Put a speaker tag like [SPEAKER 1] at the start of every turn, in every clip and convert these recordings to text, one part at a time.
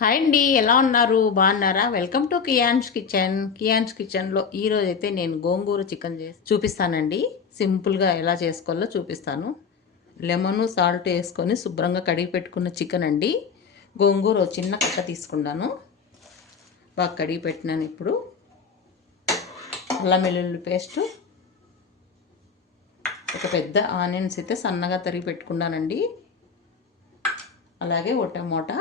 [SPEAKER 1] Hi అండి ఎలా ఉన్నారు? బాగున్నారా? Welcome to Kiyan's kitchen. Kiyan's కిచెన్లో ఈరోజు అయితే నేను గోంగూర చికెన్ చేసి చూపిస్తానండి. సింపుల్గా ఎలా చేసుకోవాలో చూపిస్తాను. లెమన్ సాల్ట్ వేసుకొని శుభ్రంగా కడిగి పెట్టుకున్న చికెన్ అండి. గోంగూర చిన్న కట్ట తీసుకున్నాను బాగా కడిగి పెట్టినాను ఇప్పుడు. అల్లం వెల్లుల్లి పేస్టు. ఒక పెద్ద ఆనియన్స్ అయితే సన్నగా తరిగి పెట్టుకున్నానండి. అలాగే ఒక టమోటా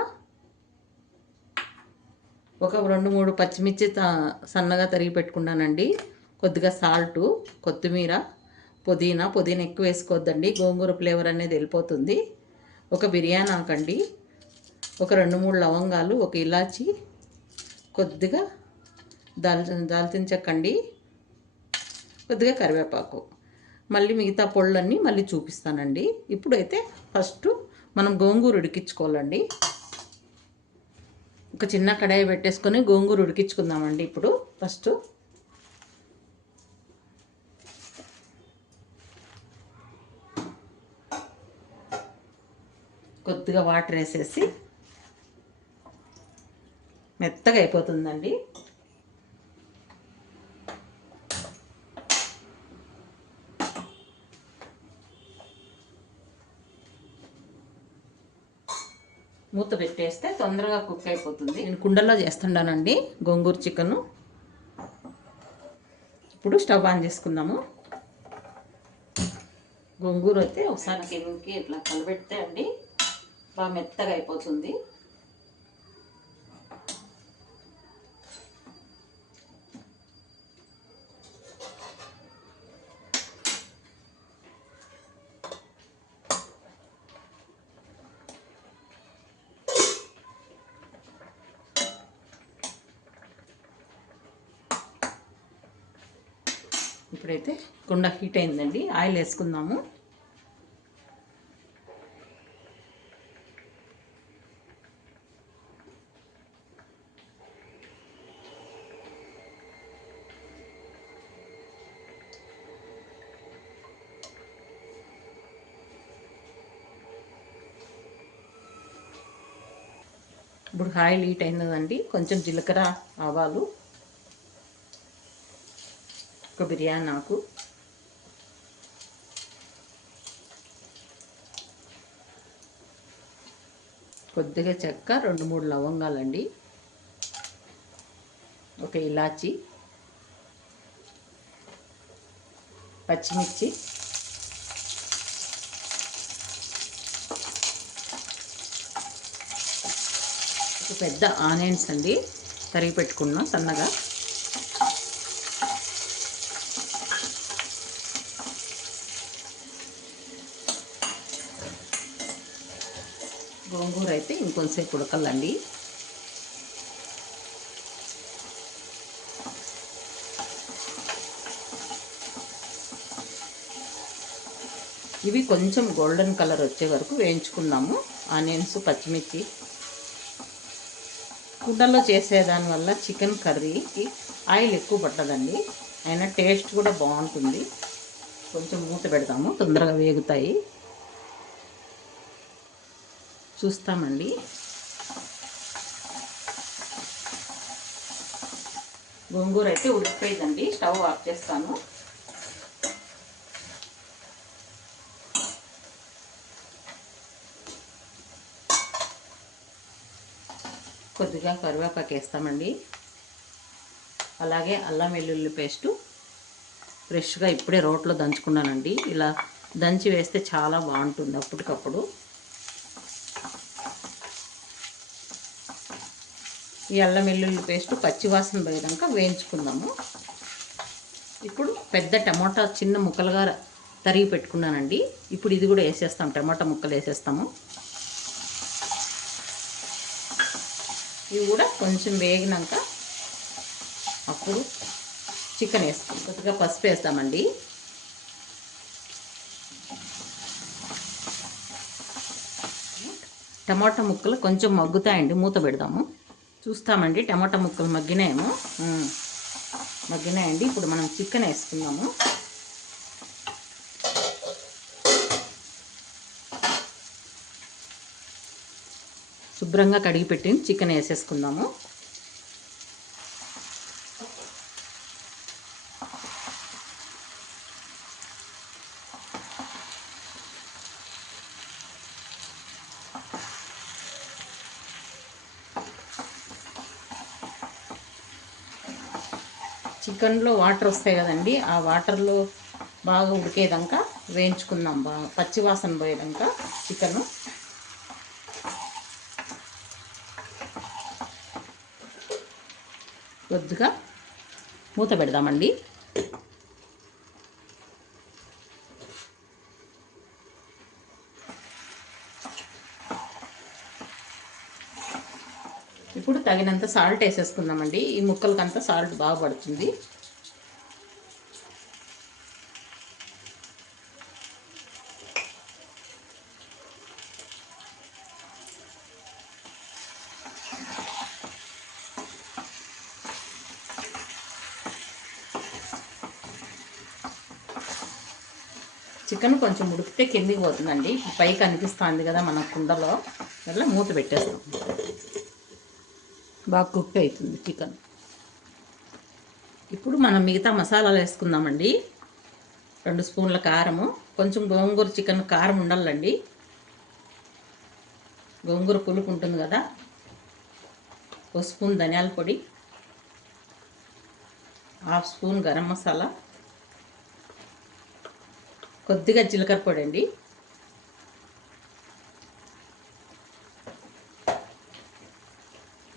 [SPEAKER 1] ఒక రెండు మూడు పచ్చిమిర్చి సన్నగా తరిగి పెట్టుకున్నానండి. కొద్దిగా సాల్టు కొత్తిమీర పుదీనా పుదీనా ఎక్కువ వేసుకోవద్దండి. గోంగూర ఫ్లేవర్ అనేది వెళ్ళిపోతుంది. ఒక బిర్యానీ ఆకండి. ఒక రెండు మూడు లవంగాలు ఒక ఇలాచి కొద్దిగా దాల్ దాల్చిన చెక్కండి కొద్దిగా కరివేపాకు. మళ్ళీ మిగతా పొళ్ళన్నీ మళ్ళీ చూపిస్తానండి. ఇప్పుడైతే ఫస్ట్ మనం గోంగూర ఉడికించుకోవాలండి. ఒక చిన్న కడాయి పెట్టేసుకొని గోంగూర ఉడికించుకుందామండి ఇప్పుడు. ఫస్ట్ కొద్దిగా వాటర్ వేసేసి మెత్తగా అయిపోతుందండి. మూత పెట్టేస్తే తొందరగా కుక్ అయిపోతుంది. నేను కుండలో చేస్తుండానండి గోంగూర చికెను ఇప్పుడు స్టవ్ ఆన్ చేసుకుందాము. గోంగూర అయితే ఒకసారి కిందకి ఇట్లా కలబెడితే అండి బాగా మెత్తగా అయిపోతుంది. ఇప్పుడైతే కుండ హీట్ అయిందండి. ఆయిల్ వేసుకుందాము. ఇప్పుడు ఆయిల్ హీట్ అయినదండి. కొంచెం జీలకర్ర ఆవాలు ఒక బిర్యానీ ఆకు కొద్దిగా చెక్క రెండు మూడు లవంగాలండి. ఒక ఇలాచి పచ్చిమిర్చి ఒక పెద్ద ఆనియన్స్ అండి. తరిగి పెట్టుకున్నాం సన్నగా. గోంగూర అయితే ఇంకొంతసేపు ఉడకాలండి. ఇవి కొంచెం గోల్డెన్ కలర్ వచ్చే వరకు వేయించుకున్నాము. ఆనియన్స్ పచ్చిమిర్చి. కుండలో చేసేదాని వల్ల చికెన్ కర్రీకి ఆయిల్ ఎక్కువ పట్టదండి. అయినా టేస్ట్ కూడా బాగుంటుంది. కొంచెం మూత పెడతాము తొందరగా వేగుతాయి. చూస్తామండి. గోంగూర అయితే ఉడికిపోయిందండి. స్టవ్ ఆఫ్ చేస్తాను. కొద్దిగా కరివేపాకు వేస్తామండి. అలాగే అల్లం వెల్లుల్లి పేస్టు. ఫ్రెష్గా ఇప్పుడే రోట్లో దంచుకున్నానండి. ఇలా దంచి వేస్తే చాలా బాగుంటుంది అప్పటికప్పుడు. ఈ అల్లం వెల్లుల్లి పేస్ట్ పచ్చివాసన పోయాక వేయించుకుందాము. ఇప్పుడు పెద్ద టమాటా చిన్న ముక్కలుగా తరిగి పెట్టుకున్నానండి. ఇప్పుడు ఇది కూడా వేసేస్తాం టమాటా ముక్కలు వేసేస్తాము. ఇవి కూడా కొంచెం వేగినాక అప్పుడు చికెన్ వేస్తాం. కొద్దిగా పసుపు వేస్తామండి. టమాటా ముక్కలు కొంచెం మగ్గుతాయండి మూత పెడదాము. చూస్తామండి. టమాటా ముక్కలు మగ్గినాయేమో. మగ్గినాయండి. ఇప్పుడు మనం చికెన్ వేసుకుందాము. శుభ్రంగా కడిగి పెట్టి చికెన్ వేసేసుకుందాము. చికెన్లో వాటర్ వస్తాయి కదండి ఆ వాటర్లో బాగా ఉడికేదాకా వేయించుకుందాం బాగా పచ్చివాసన పోయేదాక పోయేదాకా చికెను. కొద్దిగా మూత పెడదామండి. ఇప్పుడు తగినంత సాల్ట్ వేసేసుకుందామండి. ఈ ముక్కలకంతా సాల్ట్ బాగా పడుతుంది. చికెన్ కొంచెం ఉడికితే కిందికి పోతుందండి. పైకి అనిపిస్తుంది కదా మన కుండలో. మళ్ళీ మూత పెట్టేస్తాం. బాగా కుక్ అవుతుంది చికెన్. ఇప్పుడు మనం మిగతా మసాలాలు వేసుకుందామండి. రెండు స్పూన్ల కారము కొంచెం గోంగూర చికెన్ కారం ఉండాలండి. గోంగూర పులుపు ఉంటుంది కదా. ఒక స్పూన్ ధనియాల పొడి హాఫ్ స్పూన్ గరం మసాలా కొద్దిగా జీలకర్ర పొడి అండి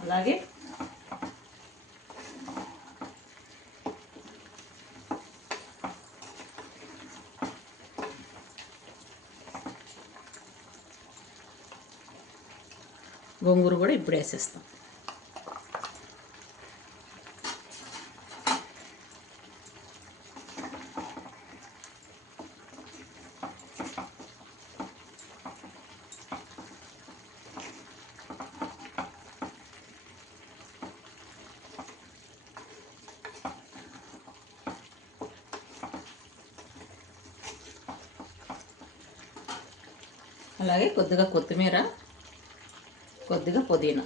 [SPEAKER 1] అలాగే. గోంగూర కూడా ఇప్పుడు వేసేస్తాం అలాగే కొద్దిగా కొత్తిమీర కొద్దిగా పుదీనా.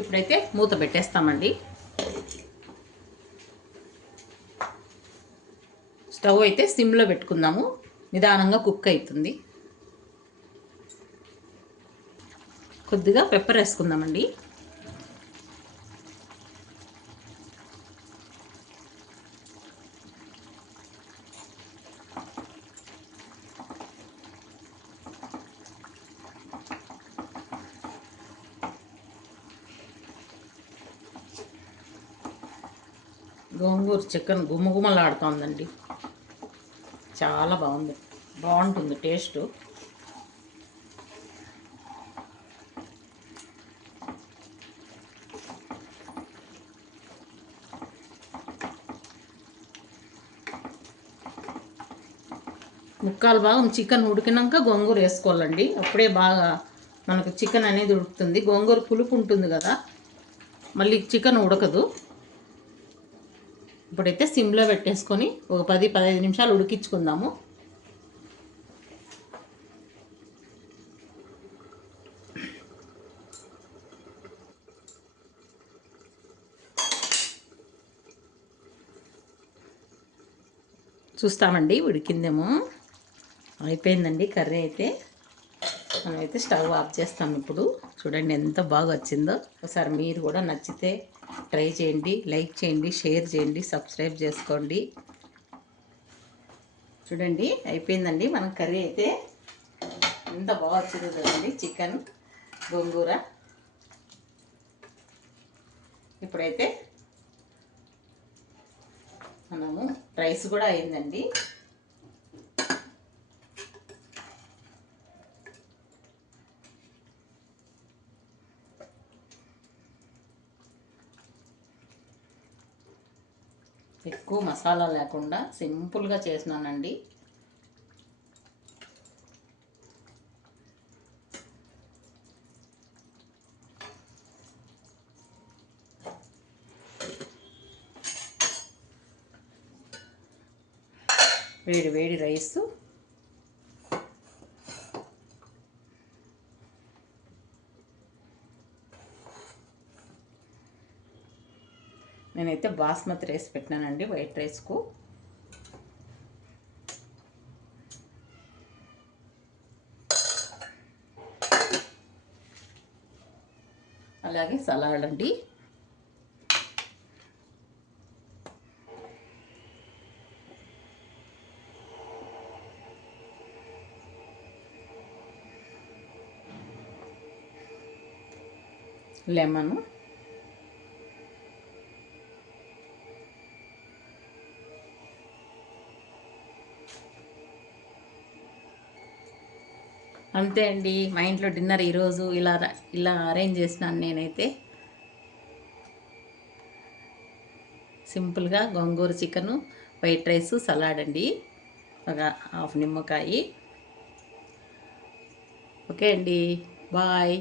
[SPEAKER 1] ఇప్పుడైతే మూత పెట్టేస్తామండి. స్టవ్ అయితే సిమ్లో పెట్టుకుందాము. నిదానంగా కుక్ అవుతుంది. కొద్దిగా పెప్పర్ వేసుకుందామండి. గోంగూర చికెన్ గుమగుమలాడుతోందండి. చాలా బాగుంది. బాగుంటుంది టేస్ట్. ముక్కాలు భాగం చికెన్ ఉడికినాక గోంగూర వేసుకోవాలండి. అప్పుడే బాగా మనకు చికెన్ అనేది ఉడుకుతుంది. గోంగూర పులుపు ఉంటుంది కదా మళ్ళీ చికెన్ ఉడకదు. ఇప్పుడైతే సిమ్లో పెట్టేసుకొని ఒక పది పదహైదు నిమిషాలు ఉడికించుకుందాము. చూస్తామండి ఉడికిందేమో. అయిపోయిందండి కర్రీ అయితే. మనమైతే స్టవ్ ఆఫ్ చేస్తాం ఇప్పుడు. చూడండి ఎంత బాగా వచ్చిందో. ఒకసారి మీరు కూడా నచ్చితే ట్రై చేయండి లైక్ చేయండి షేర్ చేయండి సబ్స్క్రైబ్ చేసుకోండి. చూడండి అయిపోయిందండి. మన కర్రీ అయితే ఎంత బాగా వచ్చిందో చూడండి. చికెన్ గోంగూర. ఇప్పుడైతే మనము రైస్ కూడా అయిందండి. మసాలా లేకుండా సింపుల్గా చేసినానండి. వేడి వేడి రైస్ నేనైతే బాస్మతి రైస్ పెట్టినానండి వైట్ రైస్కు. అలాగే సలాడ్ అండి. లెమన్. అంతే అండి. మా ఇంట్లో డిన్నర్ ఈరోజు ఇలా ఇలా అరేంజ్ చేసినాను నేనైతే. సింపుల్గా గోంగూర చికెను వైట్ రైస్ సలాడ్ అండి. ఒక హాఫ్ నిమ్మకాయ. ఓకే అండి. బాయ్.